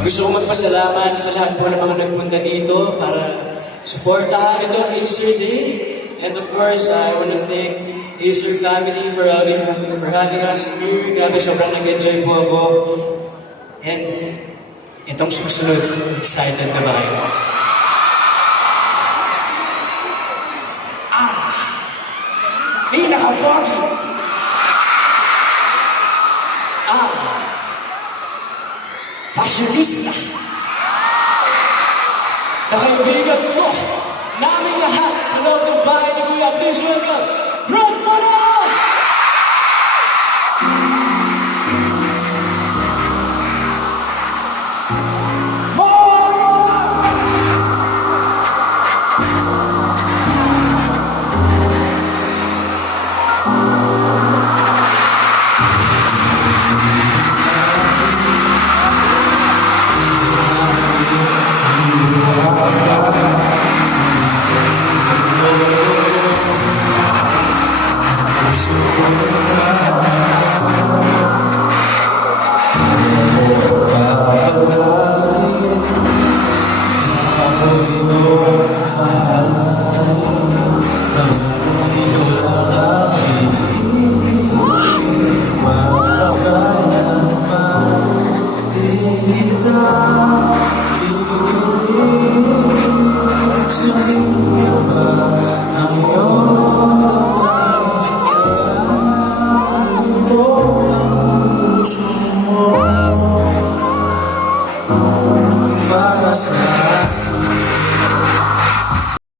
Gusto ko magpasalamat sa lahat po ng mga nagpunta dito para supportahan ito ang Acer Day. And of course, I want to thank Acer family for having us here. Grabe, sobrang nag-enjoy po ako. And itong susunod, excited na ba kayo? Pinaka-pogi! Fashionista! Na kaibigan ko, naming lahat sa loob ng bahay ni Kuya. Please welcome, Brad Mona!